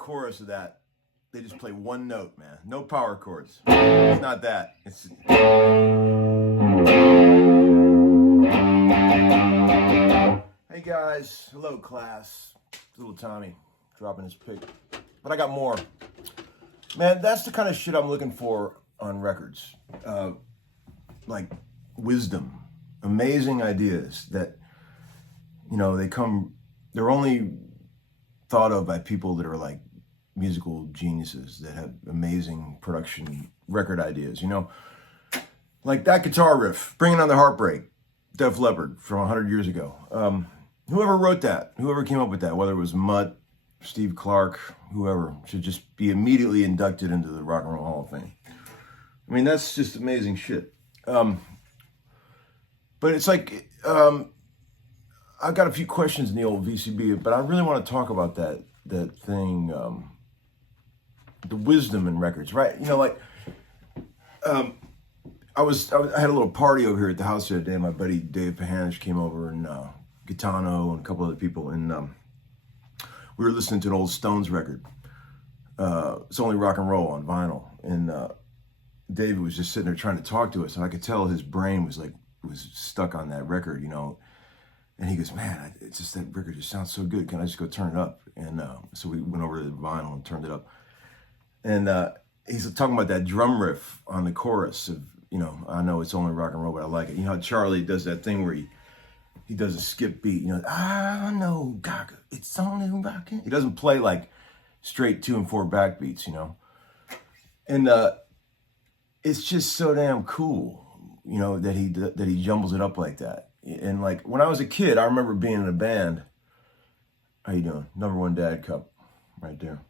chorus of that, they just play one note, man. No power chords. It's not that. It's... Hey guys, hello class. Little Tommy dropping his pick. But I got more. Man, that's the kind of shit I'm looking for on records. Like wisdom, amazing ideas that, you know, they're only thought of by people that are like musical geniuses that have amazing production record ideas, you know? Like that guitar riff, Bringing on the Heartbreak, Def Leppard from 100 years ago. Whoever wrote that, whoever came up with that, whether it was Mutt, Steve Clark, whoever, should just be immediately inducted into the Rock and Roll Hall of Fame. I mean, that's just amazing shit. But it's like, I've got a few questions in the old VCB, but I really want to talk about that thing, the wisdom in records, right? You know, like, I had a little party over here at the house the other day. My buddy Dave Pahanish came over, and Gaetano and a couple other people, and we were listening to an old Stones record. It's Only Rock and Roll on vinyl, and David was just sitting there trying to talk to us, and I could tell his brain was stuck on that record, you know. And he goes, man, it's just that record just sounds so good. Can I just go turn it up? And so we went over to the vinyl and turned it up. And he's talking about that drum riff on the chorus of, you know, I know it's only rock and roll, but I like it. You know how Charlie does that thing where he does a skip beat, you know, I know, Gaga, it's only rock and... He doesn't play like straight 2 and 4 backbeats, you know. And it's just so damn cool, you know, that he jumbles it up like that. And like when I was a kid, I remember being in a band. How you doing? Number one dad cup, right there.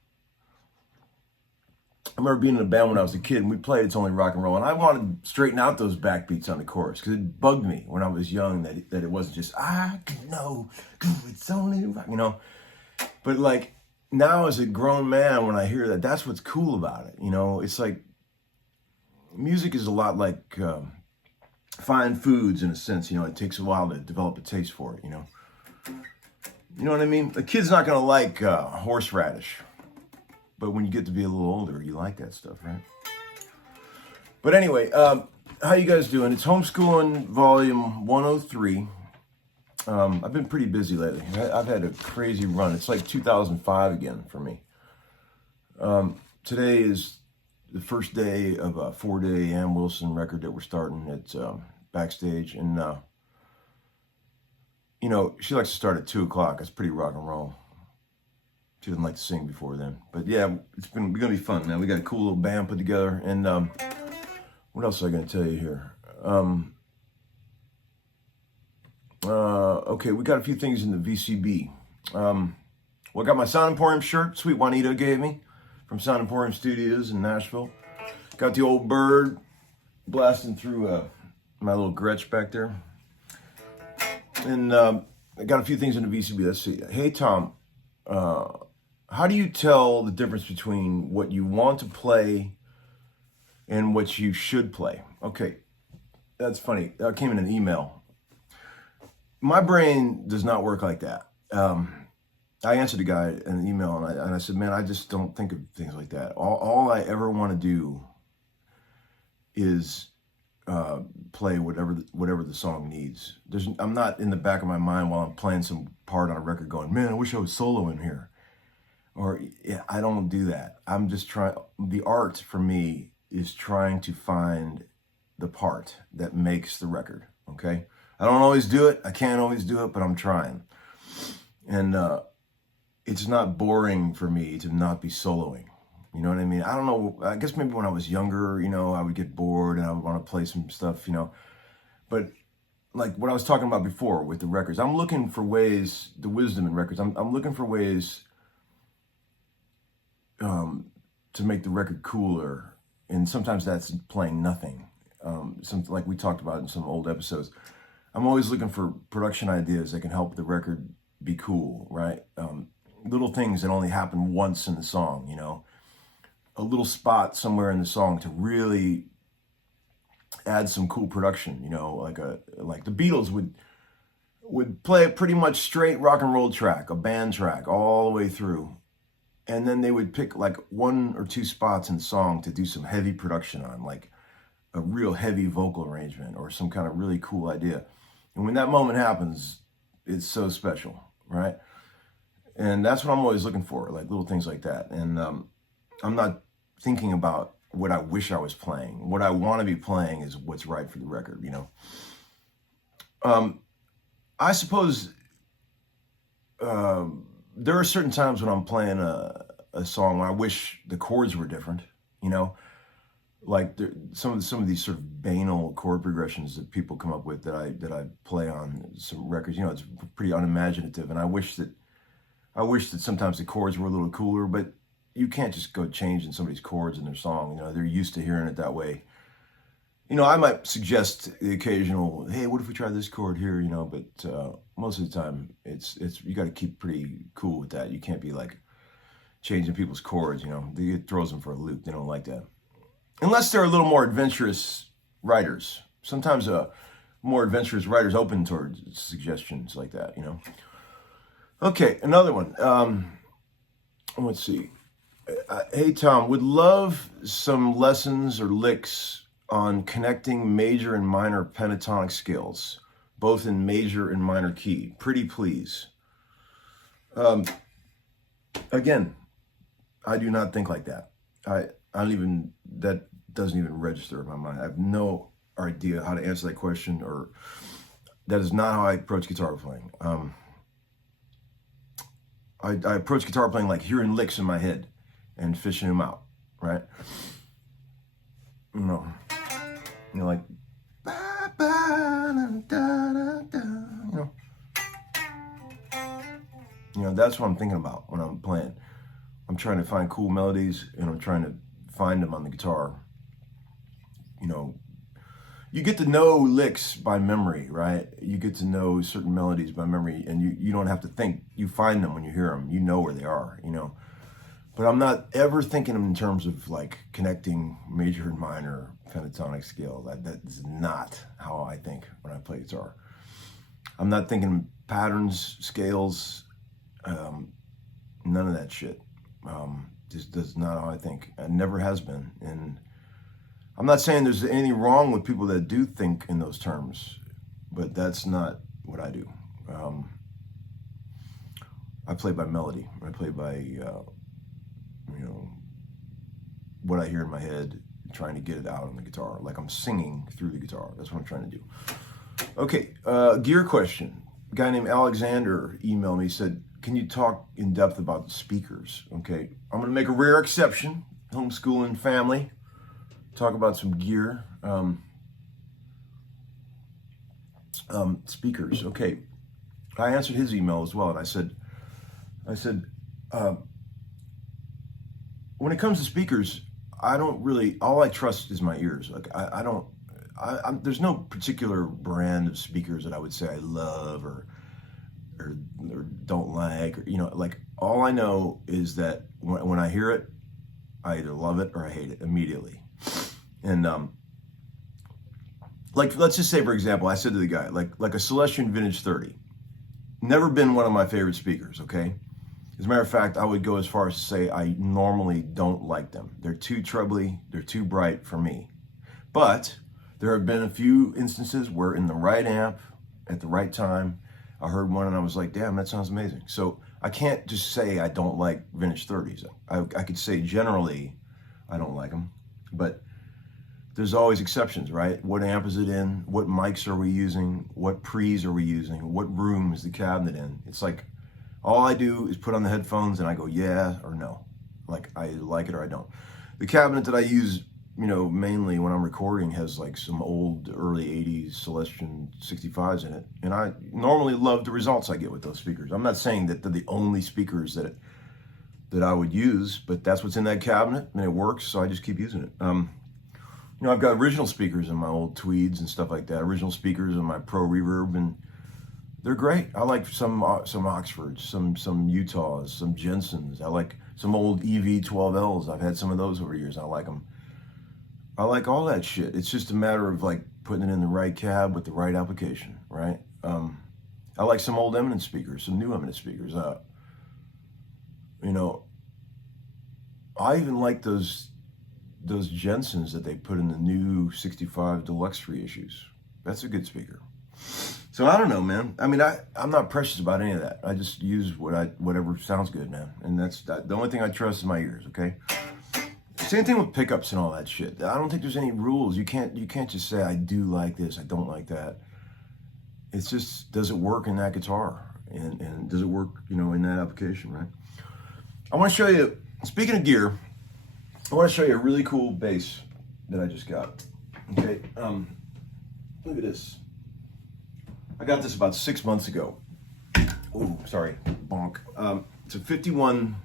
I remember being in a band when I was a kid, and we played It's Only Rock and Roll, and I wanted to straighten out those backbeats on the chorus because it bugged me when I was young that it wasn't just I know it's only rock, you know. But like now as a grown man, when I hear that, that's what's cool about it, you know. It's like music is a lot like fine foods in a sense, you know. It takes a while to develop a taste for it, you know. You know what I mean? A kid's not gonna like horseradish, but when you get to be a little older, you like that stuff, right? But anyway, how you guys doing? It's Homeschooling Volume 103. I've been pretty busy lately. I've had a crazy run. It's like 2005 again for me. Today is the first day of a 4-day Ann Wilson record that we're starting at Backstage. And, you know, she likes to start at 2 o'clock. That's pretty rock and roll. She doesn't like to sing before then. But yeah, it's going to be fun, man. We got a cool little band put together. And what else am I going to tell you here? Okay, we got a few things in the VCB. Well, I got my Sound Emporium shirt, Sweet Juanita gave me from Sound Emporium Studios in Nashville. Got the old bird blasting through my little Gretsch back there. And I got a few things in the VCB. Let's see. Hey, Tom, how do you tell the difference between what you want to play and what you should play? Okay, that's funny. That came in an email. My brain does not work like that. I answered a guy in an email, and I said, man, I just don't think of things like that. All I ever want to do is play whatever the song needs. I'm not in the back of my mind while I'm playing some part on a record going, man, I wish I was soloing here. Or yeah, I don't do that. I'm just trying. The art for me is trying to find the part that makes the record. Okay, I don't always do it. I can't always do it, but I'm trying. And it's not boring for me to not be soloing. You know what I mean? I don't know. I guess maybe when I was younger, you know, I would get bored and I would want to play some stuff, you know. But like what I was talking about before with the records, I'm looking for ways, the wisdom in records, I'm looking for ways to make the record cooler. And sometimes that's playing nothing. Something like we talked about in some old episodes. I'm always looking for production ideas that can help the record be cool, right? Little things that only happen once in the song, you know. A little spot somewhere in the song to really add some cool production, you know, like the Beatles would play a pretty much straight rock and roll track, a band track all the way through. and then they would pick like 1 or 2 spots in the song to do some heavy production on, like a real heavy vocal arrangement or some kind of really cool idea. And when that moment happens, it's so special, right? And that's what I'm always looking for, like little things like that. And I'm not thinking about what I wish I was playing. What I want to be playing is what's right for the record, you know? I suppose there are certain times when I'm playing a song where I wish the chords were different, you know? Like some of these sort of banal chord progressions that people come up with that I play on some records, you know, it's pretty unimaginative. And I wish that sometimes the chords were a little cooler, but you can't just go changing somebody's chords in their song. You know, they're used to hearing it that way. You know, I might suggest the occasional, hey, what if we try this chord here, you know, but most of the time it's you got to keep pretty cool with that. You can't be like changing people's chords, you know. It throws them for a loop. They don't like that. Unless they're a little more adventurous writers. Sometimes more adventurous writers open towards suggestions like that, you know. Okay, another one. Let's see. Hey, Tom, would love some lessons or licks on connecting major and minor pentatonic scales, both in major and minor key. Pretty please. Again, I do not think like that. I don't even, that doesn't even register in my mind. I have no idea how to answer that question, or that is not how I approach guitar playing. I approach guitar playing like hearing licks in my head and fishing them out, right? You know, like, you know, that's what I'm thinking about when I'm playing. I'm trying to find cool melodies, and I'm trying to find them on the guitar. You know, you get to know licks by memory, right? You get to know certain melodies by memory, and you don't have to think. You find them when you hear them. You know where they are, you know. But I'm not ever thinking in terms of like connecting major and minor pentatonic scale. That is not how I think when I play guitar. I'm not thinking patterns, scales, none of that shit. Just that's not how I think. It never has been. And I'm not saying there's anything wrong with people that do think in those terms, but that's not what I do. I play by melody. I play by, you know, what I hear in my head, trying to get it out on the guitar. Like I'm singing through the guitar. That's what I'm trying to do. Okay, gear question. A guy named Alexander emailed me, said, can you talk in depth about the speakers? Okay, I'm gonna make a rare exception. Homeschooling family. Talk about some gear. Speakers. Okay, I answered his email as well, and I said, when it comes to speakers, I don't really, all I trust is my ears. Like there's no particular brand of speakers that I would say I love or don't like, or, you know, like all I know is that when I hear it, I either love it or I hate it immediately. And like, let's just say, for example, I said to the guy, like a Celestion Vintage 30, never been one of my favorite speakers, okay? As a matter of fact, I would go as far as to say I normally don't like them. They're too trebly, they're too bright for me. But there have been a few instances where in the right amp, at the right time, I heard one and I was like, damn, that sounds amazing. So I can't just say I don't like Vintage 30s. I could say generally I don't like them, but there's always exceptions, right? What amp is it in? What mics are we using? What pre's are we using? What room is the cabinet in? It's like, all I do is put on the headphones and I go, yeah or no. Like, I like it or I don't. The cabinet that I use, you know, mainly when I'm recording has like some old early 80s Celestion 65s in it. And I normally love the results I get with those speakers. I'm not saying that they're the only speakers that I would use, but that's what's in that cabinet and it works, so I just keep using it. You know, I've got original speakers in my old Tweeds and stuff like that. Original speakers in my Pro Reverb, and they're great. I like some Oxfords, some Utahs, some Jensens. I like some old EV12Ls. I've had some of those over the years. I like them. I like all that shit. It's just a matter of like putting it in the right cab with the right application, right? I like some old Eminence speakers, some new Eminence speakers. You know, I even like those Jensens that they put in the new 65 Deluxe reissues. That's a good speaker. So I don't know, man. I mean, I'm not precious about any of that. I just use whatever sounds good, man. And that's the only thing I trust is my ears, okay? Same thing with pickups and all that shit. I don't think there's any rules. You can't just say, I do like this, I don't like that. It's just, does it work in that guitar? And does it work, in that application, right? I want to show you, speaking of gear, I want to show you a really cool bass that I just got. Okay, look at this. I got this about 6 months ago. Oh, sorry, bonk. It's a 51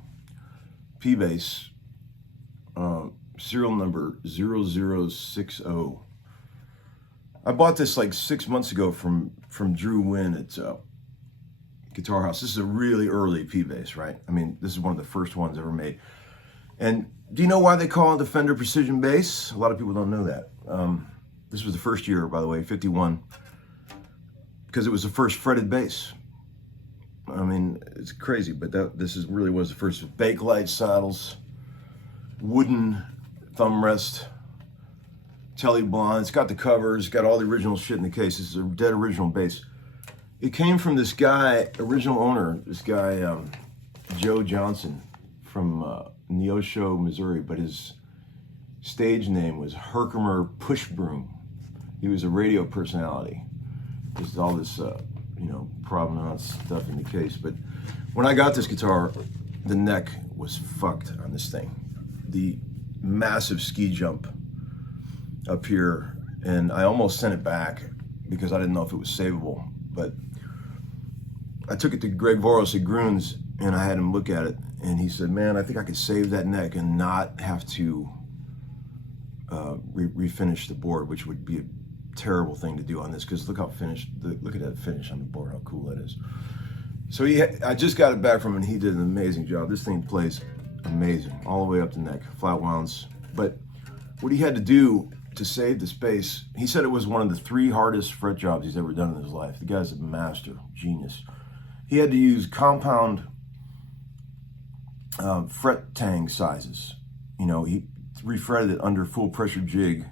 P bass, serial number 0060. I bought this like 6 months ago from Drew Wynn at Guitar House. This is a really early P bass, right? I mean, this is one of the first ones ever made. And do you know why they call it the Fender Precision Bass? A lot of people don't know that. This was the first year, by the way, 51, because it was the first fretted bass. I mean, it's crazy, but this really was the first. Bakelite saddles, wooden thumb rest, Telly Blonde. It's got the covers, got all the original shit in the case. This is a dead original bass. It came from this guy, original owner, this guy, Joe Johnson from Neosho, Missouri, but his stage name was Herkermer Pushbroom. He was a radio personality. There's all this, provenance stuff in the case. But when I got this guitar, the neck was fucked on this thing. The massive ski jump up here, and I almost sent it back because I didn't know if it was savable. But I took it to Greg Voros at Groons, and I had him look at it, and he said, man, I think I could save that neck and not have to refinish the board, which would be a terrible thing to do on this, because look how finished, look at that finish on the board, how cool that is. So I just got it back from him, and he did an amazing job. This thing plays amazing, all the way up the neck, flat wounds. But what he had to do to save the space, he said it was one of the 3 hardest fret jobs he's ever done in his life. The guy's a master, genius. He had to use compound fret tang sizes. He refretted it under full pressure jig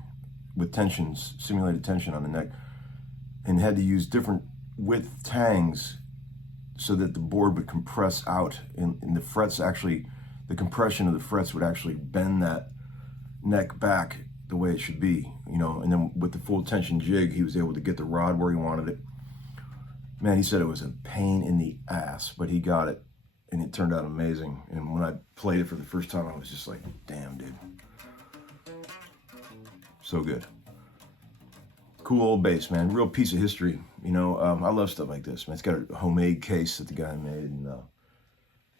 with tensions, simulated tension on the neck, and had to use different width tangs so that the board would compress out, and the frets actually, the compression of the frets would actually bend that neck back the way it should be, and then with the full tension jig, he was able to get the rod where he wanted it. Man, he said it was a pain in the ass, but he got it, and it turned out amazing. And when I played it for the first time, I was just like, damn, dude. So good. Cool old bass, man. Real piece of history. I love stuff like this, man. It's got a homemade case that the guy made, and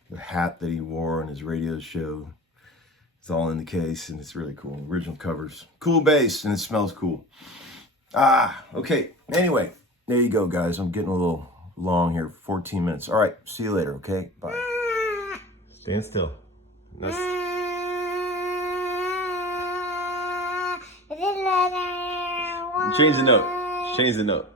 the hat that he wore on his radio show. It's all in the case, and it's really cool. Original covers. Cool bass, and it smells cool. Okay. Anyway, there you go, guys. I'm getting a little long here. 14 minutes. All right. See you later, okay? Bye. Stand still. Change the note. Change the note.